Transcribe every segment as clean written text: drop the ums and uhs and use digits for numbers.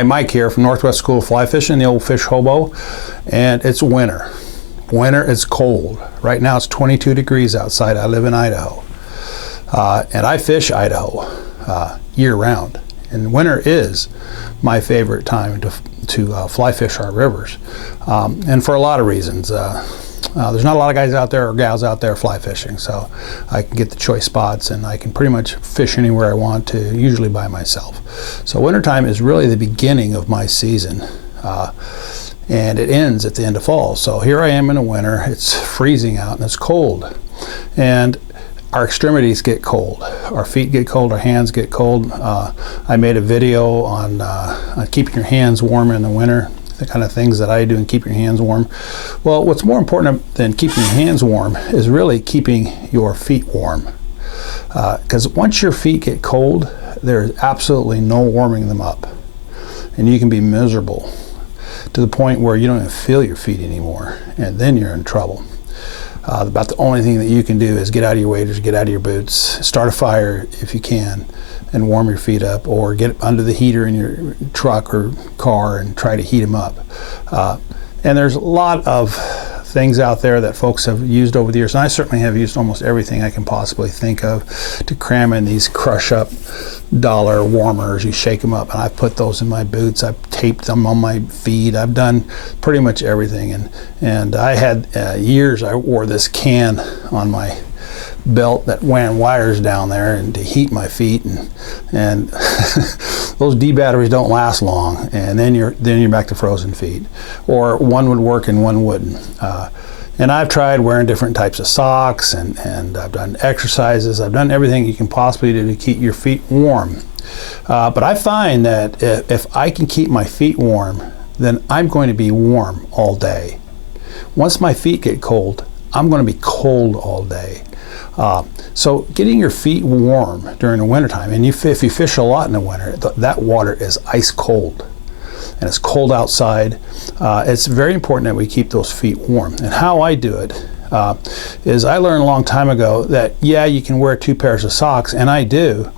Hi, Mike here from Northwest School of Fly Fishing, the old fish hobo, and it's winter. Winter, it's cold. Right now it's 22 degrees outside. I live in Idaho, and I fish Idaho year round. And winter is my favorite time to fly fish our rivers, and for a lot of reasons. There's not a lot of guys out there or gals out there fly fishing, so I can get the choice spots and I can pretty much fish anywhere I want to, usually by myself. So wintertime is really the beginning of my season, and it ends at the end of fall. So here I am in the winter, it's freezing out and it's cold, and our extremities get cold. Our feet get cold, our hands get cold. I made a video on keeping your hands warm in the winter, the kind of things that I do in keeping your hands warm. Well, what's more important than keeping your hands warm is really keeping your feet warm. Because once your feet get cold, there's absolutely no warming them up. And you can be miserable to the point where you don't even feel your feet anymore, and then you're in trouble. About the only thing that you can do is get out of your waders, get out of your boots, start a fire if you can, and warm your feet up, or get under the heater in your truck or car and try to heat them up. And there's a lot of things out there that folks have used over the years, and I certainly have used almost everything I can possibly think of to cram in these crush up dollar warmers. You shake them up, and I've put those in my boots, I've taped them on my feet, I've done pretty much everything. And I had years I wore this can on my belt that ran wires down there and to heat my feet, and those D batteries don't last long, and then you're back to frozen feet. Or one would work and one wouldn't. And I've tried wearing different types of socks, and I've done exercises, I've done everything you can possibly do to keep your feet warm. But I find that if I can keep my feet warm, then I'm going to be warm all day. Once my feet get cold, I'm going to be cold all day. So getting your feet warm during the wintertime, and if you fish a lot in the winter, that water is ice cold, and it's cold outside. It's very important that we keep those feet warm. And how I do it is I learned a long time ago that, yeah, you can wear 2 pairs of socks, and I do,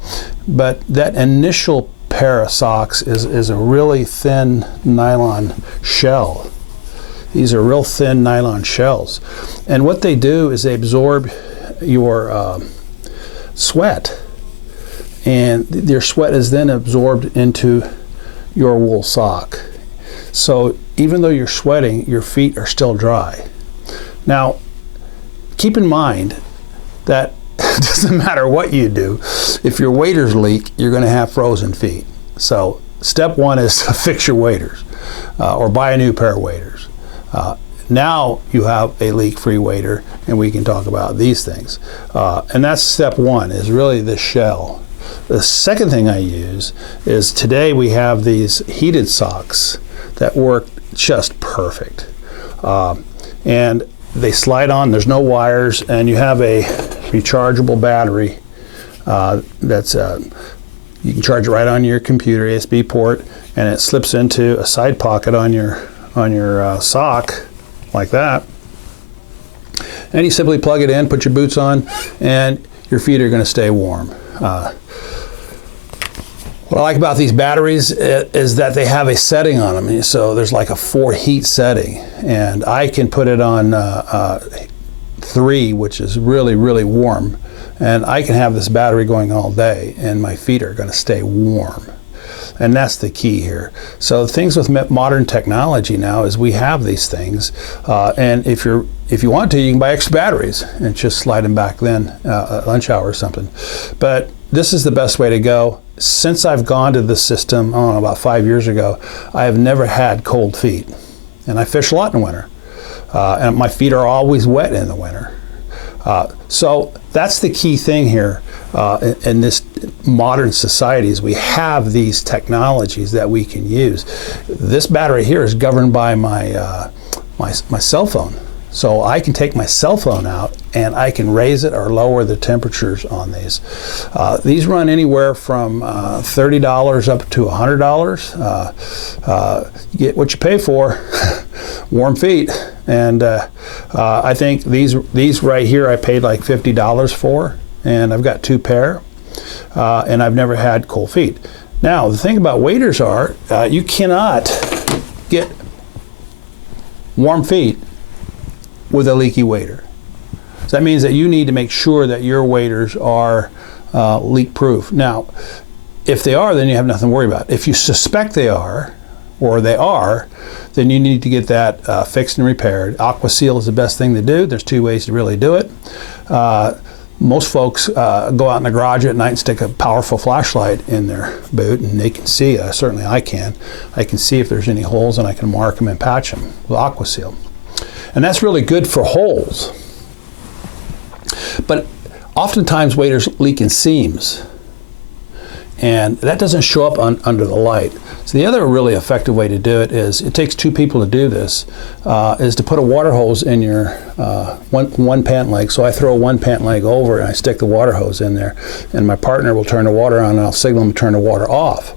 but that initial pair of socks is a really thin nylon shell. These are real thin nylon shells. And what they do is they absorb your sweat, and your sweat is then absorbed into your wool sock. So even though you're sweating, your feet are still dry. Now, keep in mind that it doesn't matter what you do. If your waders leak, you're going to have frozen feet. So step one is to fix your waders, or buy a new pair of waders. Now you have a leak-free wader, and we can talk about these things. And that's step one, is really the shell. The second thing I use is, today we have these heated socks that work just perfect. And they slide on, there's no wires, and you have a rechargeable battery that's you can charge it right on your computer, USB port, and it slips into a side pocket on your sock, like that. And you simply plug it in, put your boots on, and your feet are going to stay warm. What I like about these batteries is that they have a setting on them. So there's like a 4 heat setting, and I can put it on 3, which is really, really warm. And I can have this battery going all day, and my feet are going to stay warm. And that's the key here. So things with modern technology now is we have these things, and if you want to, you can buy extra batteries and just slide them back then at lunch hour or something. But this is the best way to go. Since I've gone to this system, I don't know, about 5 years ago, I have never had cold feet, and I fish a lot in the winter, and my feet are always wet in the winter. So that's the key thing here in this modern society, is we have these technologies that we can use. This battery here is governed by my cell phone. So I can take my cell phone out and I can raise it or lower the temperatures on these. These run anywhere from $30 up to $100. You get what you pay for, warm feet. And I think these right here I paid like $50 for, and I've got 2 pair, and I've never had cold feet. Now, the thing about waders are, you cannot get warm feet with a leaky wader. So that means that you need to make sure that your waders are leak proof. Now, if they are, then you have nothing to worry about. If you suspect they are, or they are, then you need to get that fixed and repaired. AquaSeal is the best thing to do. There's 2 ways to really do it. Most folks go out in the garage at night and stick a powerful flashlight in their boot, and they can see, certainly I can. I can see if there's any holes, and I can mark them and patch them with AquaSeal. And that's really good for holes. But oftentimes waders leak in seams, and that doesn't show up under the light. So the other really effective way to do it is, it takes 2 people to do this, is to put a water hose in your one pant leg. So I throw one pant leg over and I stick the water hose in there, and my partner will turn the water on and I'll signal him to turn the water off.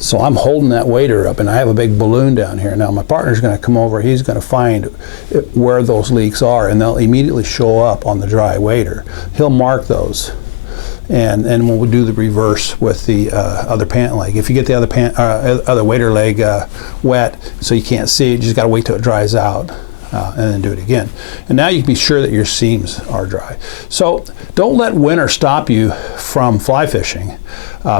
So I'm holding that wader up, and I have a big balloon down here. Now my partner's going to come over, he's going to find where those leaks are, and they'll immediately show up on the dry wader. He'll mark those. And we'll do the reverse with the other pant leg. If you get the other wader leg wet, so you can't see it, you just got to wait till it dries out, and then do it again. And now you can be sure that your seams are dry. So don't let winter stop you from fly fishing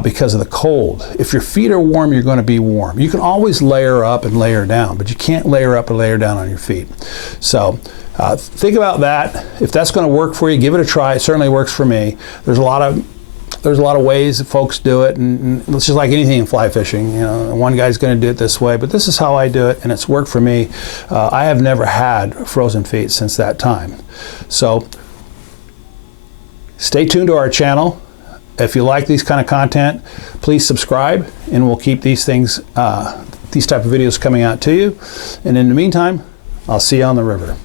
because of the cold. If your feet are warm, you're going to be warm. You can always layer up and layer down, but you can't layer up and layer down on your feet. So think about that. If that's going to work for you, give it a try. It certainly works for me. There's a lot of ways that folks do it, and it's just like anything in fly fishing. You know, one guy's going to do it this way, but this is how I do it, and it's worked for me. I have never had frozen feet since that time. So stay tuned to our channel. If you like these kind of content, please subscribe, and we'll keep these things, these type of videos coming out to you. And in the meantime, I'll see you on the river.